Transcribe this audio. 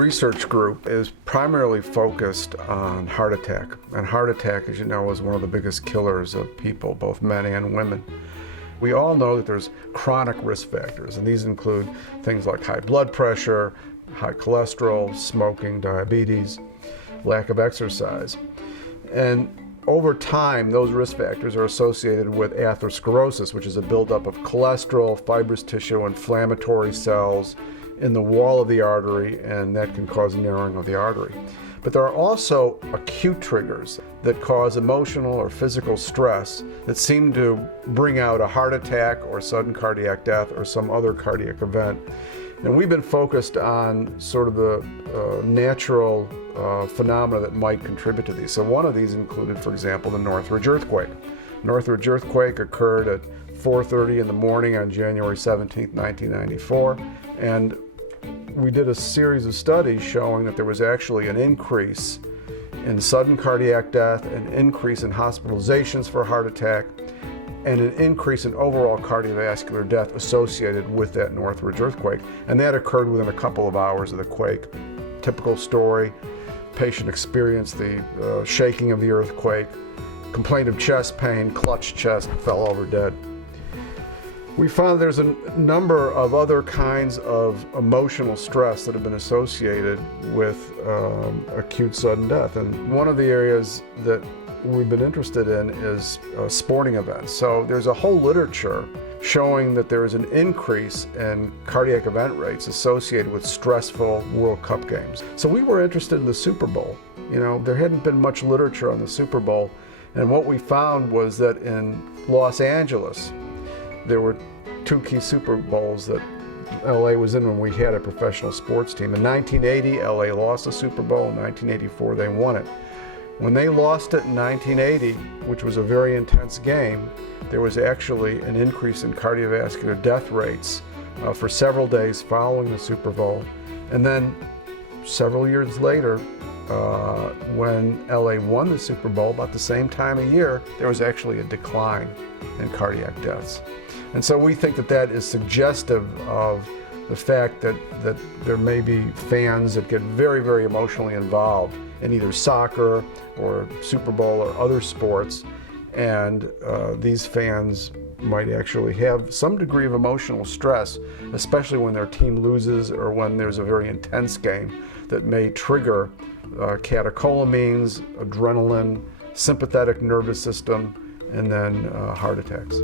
research group is primarily focused on heart attack. And heart attack, as you know, is one of the biggest killers of people, both men and women. We all know that there's chronic risk factors, and these include things like high blood pressure, high cholesterol, smoking, diabetes, lack of exercise. And over time, those risk factors are associated with atherosclerosis, which is a buildup of cholesterol, fibrous tissue, inflammatory cells in the wall of the artery, and that can cause narrowing of the artery. But there are also acute triggers that cause emotional or physical stress that seem to bring out a heart attack or sudden cardiac death or some other cardiac event. And we've been focused on sort of the natural phenomena that might contribute to these. So one of these included, for example, the Northridge earthquake. Northridge earthquake occurred at 4:30 in the morning on January 17, 1994, and we did a series of studies showing that there was actually an increase in sudden cardiac death, an increase in hospitalizations for heart attack, and an increase in overall cardiovascular death associated with that Northridge earthquake. And that occurred within a couple of hours of the quake. Typical story, patient experienced the shaking of the earthquake, complained of chest pain, clutched chest, fell over dead. We found there's a number of other kinds of emotional stress that have been associated with acute sudden death. And one of the areas that we've been interested in is sporting events. So there's a whole literature showing that there is an increase in cardiac event rates associated with stressful World Cup games. So we were interested in the Super Bowl. You know, there hadn't been much literature on the Super Bowl, and what we found was that in Los Angeles, there were two key Super Bowls that LA was in when we had a professional sports team. In 1980, LA lost the Super Bowl. In 1984, they won it. When they lost it in 1980, which was a very intense game, there was actually an increase in cardiovascular death rates for several days following the Super Bowl. And then several years later, when LA won the Super Bowl, about the same time of year, there was actually a decline in cardiac deaths. And so we think that that is suggestive of the fact that there may be fans that get very, very emotionally involved in either soccer or Super Bowl or other sports, and these fans might actually have some degree of emotional stress, especially when their team loses or when there's a very intense game that may trigger catecholamines, adrenaline, sympathetic nervous system, and then heart attacks.